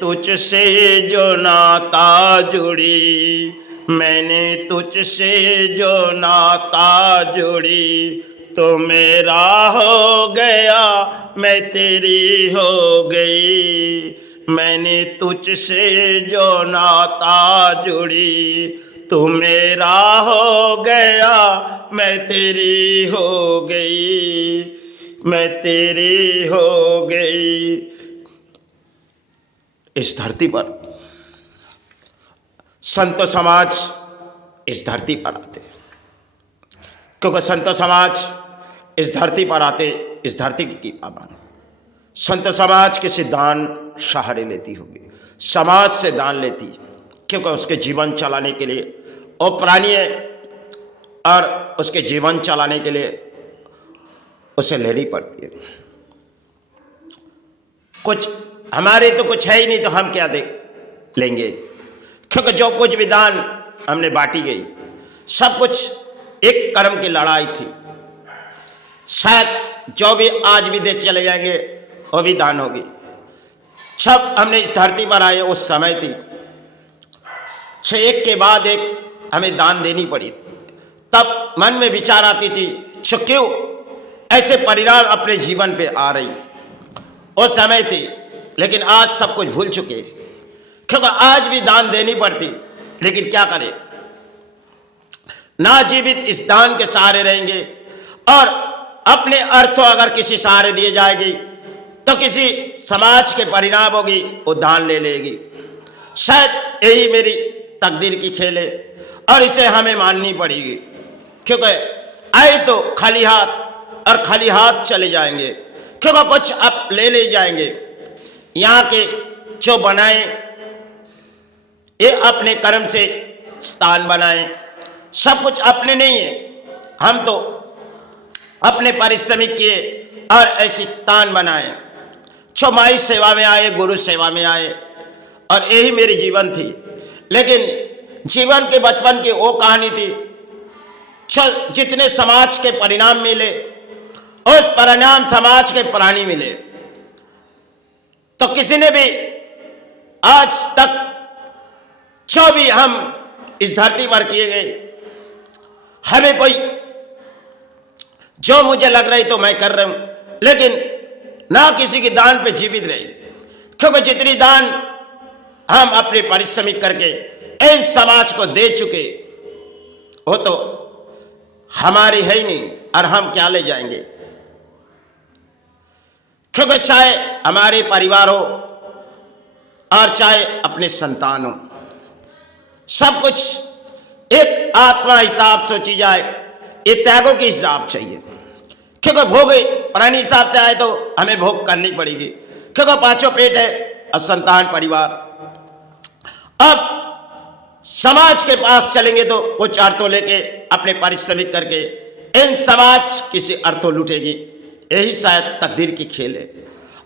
तुझसे जो नाता जुड़ी, मैंने तुझसे जो नाता जुड़ी, तो मेरा हो गया मैं तेरी हो गई। मैंने तुझसे जो नाता जुड़ी, तू मेरा हो गया मैं तेरी हो गई, मैं तेरी हो गई। इस धरती पर संत समाज इस धरती पर आते, क्योंकि संत समाज इस धरती पर आते इस धरती की पाबंद। संत समाज किसी दान सहारे लेती होगी, समाज से दान लेती, क्योंकि उसके जीवन चलाने के लिए वो प्राणी है और उसके जीवन चलाने के लिए उसे लेनी पड़ती है। कुछ हमारे तो कुछ है ही नहीं, तो हम क्या दे लेंगे, क्योंकि जो कुछ भी दान हमने बांटी गई सब कुछ एक कर्म की लड़ाई थी। शायद जो भी आज भी दे चले जाएंगे वो भी दान होगी। सब हमने इस धरती पर आए उस समय थी, से एक के बाद एक हमें दान देनी पड़ी। तब मन में विचार आती थी सो क्यों ऐसे परिणाम अपने जीवन पे आ रही, वो समय थी। लेकिन आज सब कुछ भूल चुके, क्योंकि आज भी दान देनी पड़ती। लेकिन क्या करें, ना जीवित इस दान के सहारे रहेंगे, और अपने अर्थों अगर किसी सहारे दिए जाएगी तो किसी समाज के परिणाम होगी, वो दान ले लेगी। शायद यही मेरी तकदीर की खेल है और इसे हमें माननी पड़ेगी, क्योंकि आए तो खाली हाथ और खाली हाथ चले जाएंगे, क्योंकि कुछ अब ले जाएंगे। यहाँ के जो बनाए ये अपने कर्म से स्थान बनाए, सब कुछ अपने नहीं है। हम तो अपने परिश्रमिक किए और ऐसी तान बनाए, जो माई सेवा में आए, गुरु सेवा में आए, और यही मेरी जीवन थी। लेकिन जीवन के बचपन की वो कहानी थी, जितने समाज के परिणाम मिले उस परिणाम समाज के प्राणी मिले। तो किसी ने भी आज तक जो भी हम इस धरती पर किए गए, हमें कोई जो मुझे लग रही तो मैं कर रहा हूं, लेकिन ना किसी की दान पे जीवित रहे, क्योंकि जितनी दान हम अपने परिश्रमिक करके इन समाज को दे चुके वो तो हमारी है ही नहीं, और हम क्या ले जाएंगे। क्योंकि चाहे हमारे परिवार हो और चाहे अपने संतान हो, सब कुछ एक आत्मा हिसाब सोची जाए, ये त्यागों के हिसाब चाहिए। क्योंकि भोग प्राणी हिसाब से आए तो हमें भोग करनी पड़ेगी, क्योंकि पांचों पेट है और संतान परिवार। अब समाज के पास चलेंगे तो कुछ अर्थों लेके अपने परिश्रमिक करके इन समाज किसी अर्थों लूटेगी। यही शायद तकदीर की खेल है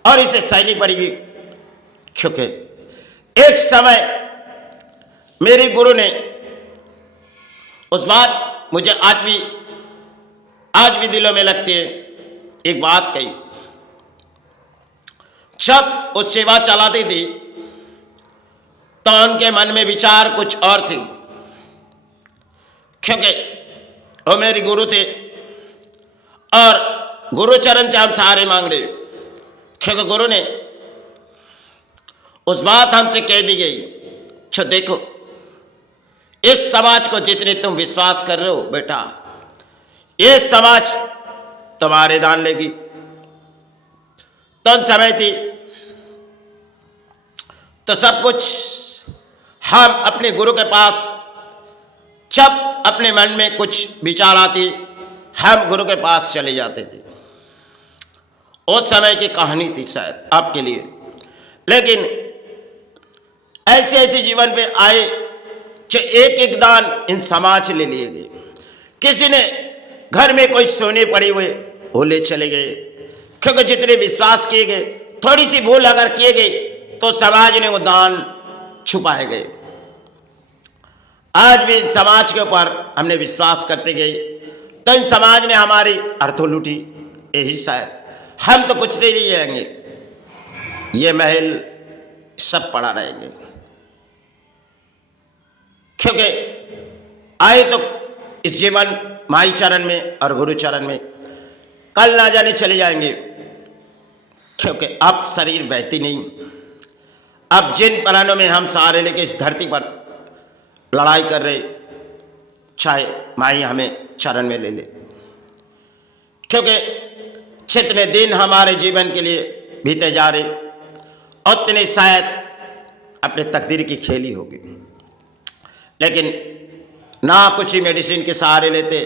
और इसे सहनी पड़ेगी। क्योंकि एक समय मेरे गुरु ने उस बात मुझे आज भी दिलों में लगती है, एक बात कही। जब वो सेवा चलाती थी तो उनके मन में विचार कुछ और थी, क्योंकि वो मेरे गुरु थे और गुरु चरण से हम सहारे मांग रहे, क्योंकि गुरु ने उस बात हमसे कह दी गई, जो देखो इस समाज को जितने तुम विश्वास कर रहे हो बेटा, ये समाज तुम्हारे दान लेगी। तो समय थी तो सब कुछ हम अपने गुरु के पास, जब अपने मन में कुछ विचार आती हम गुरु के पास चले जाते थे। उस समय की कहानी थी शायद आपके लिए, लेकिन ऐसे ऐसे जीवन पे आए जो एक एक दान इन समाज ले लिए गए। किसी ने घर में कोई सोने पड़े हुए वो ले चले गए, क्योंकि जितने विश्वास किए गए, थोड़ी सी भूल अगर किए गए तो समाज ने वो दान छुपाए गए। आज भी समाज के ऊपर हमने विश्वास करते गए तो इन समाज ने हमारी अर्थों लूटी। यही शायद हम तो कुछ नहीं ले जाएंगे, ये महल सब पड़ा रहेंगे, क्योंकि आए तो इस जीवन माई चरण में और गुरु चरण में, कल ना जाने चले जाएंगे, क्योंकि अब शरीर बहती नहीं। अब जिन प्राणों में हम सहारे लेके इस धरती पर लड़ाई कर रहे, चाहे माई हमें चरण में ले ले, क्योंकि जितने दिन हमारे जीवन के लिए बीते जा रहे उतने शायद अपने तकदीर की खेली होगी। लेकिन ना कुछ ही मेडिसिन के सहारे लेते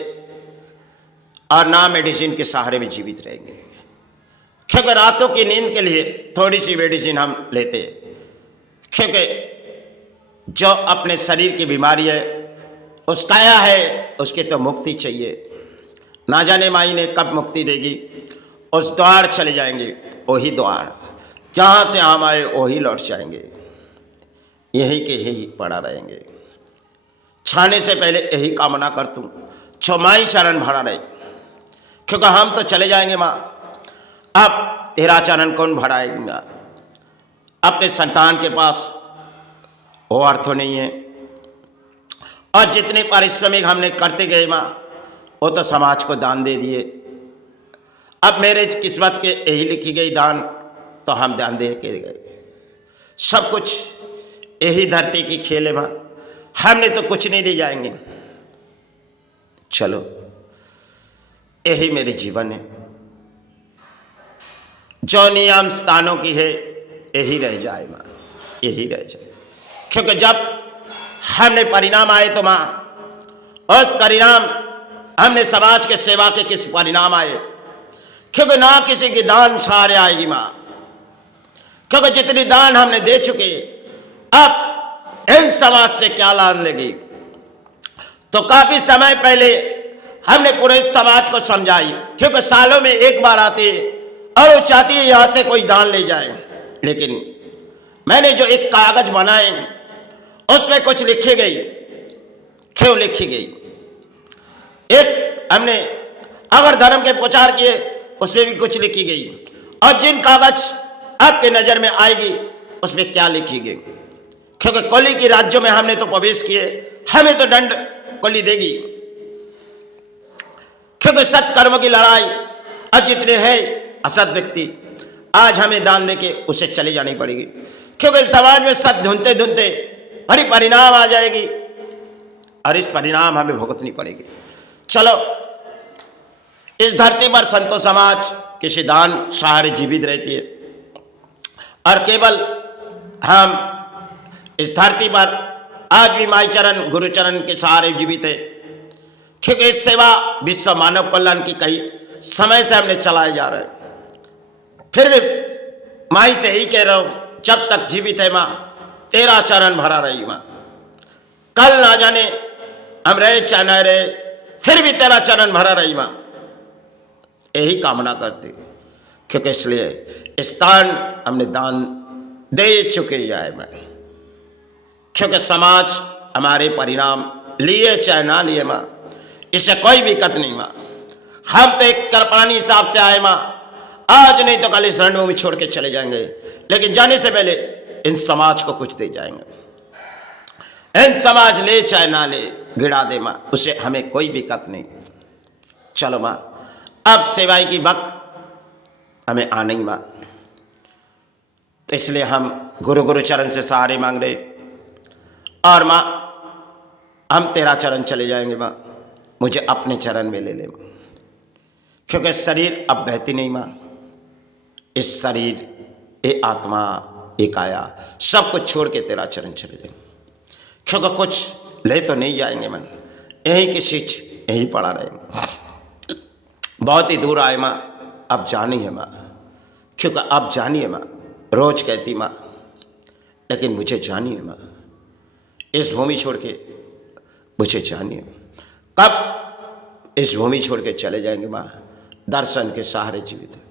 और ना मेडिसिन के सहारे में जीवित रहेंगे, क्योंकि रातों की नींद के लिए थोड़ी सी मेडिसिन हम लेते, क्योंकि जो अपने शरीर की बीमारी है उस काया है उसके तो मुक्ति चाहिए। ना जाने माई ने कब मुक्ति देगी, उस द्वार चले जाएंगे, वही द्वार जहाँ से हम आए वही लौट जाएंगे, यही के यही पड़ा रहेंगे। छाने से पहले यही कामना कर तू छो माई चरण भरा रहे, क्योंकि हम तो चले जाएंगे माँ, अब तेरा चरण कौन भराएगा। अपने संतान के पास वो अर्थ नहीं है, और जितने पारिश्रमिक हमने करते गए माँ वो तो समाज को दान दे दिए। अब मेरे किस्मत के यही लिखी गई दान तो हम दान दे के गए, सब कुछ यही धरती की खेल है माँ, हमने तो कुछ नहीं ले जाएंगे। चलो यही मेरे जीवन है, जो नियम स्थानों की है यही रह जाए माँ, यही रह जाए, क्योंकि जब हमने परिणाम आए तो माँ उस परिणाम हमने समाज के सेवा के किस परिणाम आए, क्योंकि ना किसी की दान सहारे आएगी माँ, क्योंकि जितनी दान हमने दे चुके अब इन समाज से क्या लान लेगी। तो काफी समय पहले हमने पूरे समाज को समझाई, क्योंकि सालों में एक बार आती है और वो चाहती है यहाँ से कोई दान ले जाए। लेकिन मैंने जो एक कागज बनाए उसमें कुछ लिखी गई, क्यों लिखी गई, एक हमने अगर धर्म के प्रचार किए उसमें भी कुछ लिखी गई, और जिन कागज आपके नजर में आएगी उसमें क्या लिखी गई, क्योंकि कोली के राज्यों में हमने तो प्रवेश किए, हमें तो दंड कोली देगी, क्योंकि सत्कर्म की लड़ाई और जितने हैं असत व्यक्ति आज हमें दान देके उसे चले जानी पड़ेगी, क्योंकि समाज में सत ढूंढते ढूंढते बड़ी परिणाम आ जाएगी और इस परिणाम हमें भुगतनी पड़ेगी। चलो इस धरती पर संतो समाज किसी दान सहारे जीवित रहती है, और केवल हम इस धरती पर आज भी माई चरण गुरु चरण के सहारे जीवित है, क्योंकि इस सेवा विश्व मानव कल्याण की कई समय से हमने चलाए जा रहे हैं। फिर भी माई से ही कह रहा हूं, जब तक जीवित है माँ तेरा चरण भरा रही माँ, कल ना जाने हम रहे चाहे न रहे फिर भी तेरा चरण भरा रही माँ, यही कामना करते, क्योंकि इसलिए स्थान हमने दान दे चुके जाए मैं, क्योंकि समाज हमारे परिणाम लिए चाहे ना लिए माँ, इससे कोई दिक्कत नहीं माँ। हम तो एक करपानी हिसाब से आए माँ, आज नहीं तो कल इस रणभूमि छोड़ के चले जाएंगे, लेकिन जाने से पहले इन समाज को कुछ दे जाएंगे। इन समाज ले चाहे ना ले गिरा दे माँ, उससे हमें कोई दिक्कत नहीं। चलो माँ अब सेवाई की वक्त हमें आनी माँ, तो इसलिए हम गुरु चरण से सहारे मांग रहे, और माँ हम तेरा चरण चले जाएंगे माँ, मुझे अपने चरण में ले ले माँ, क्योंकि शरीर अब बहती नहीं माँ, इस शरीर ये आत्मा ये काया सब कुछ छोड़ के तेरा चरण चले जाएंगे, क्योंकि कुछ ले तो नहीं जाएंगे माँ, यहीं की चीज यहीं पड़ा रहेंगे। बहुत ही दूर आए माँ, अब जानी है माँ, क्योंकि अब जानी है माँ, रोज कहती माँ, लेकिन मुझे जानी है माँ, इस भूमि छोड़ के मुझे जानी है। कब इस भूमि छोड़ के चले जाएंगे माँ, दर्शन के सहारे जीवित है,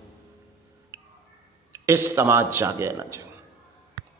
इस समाज जागे ना जाए।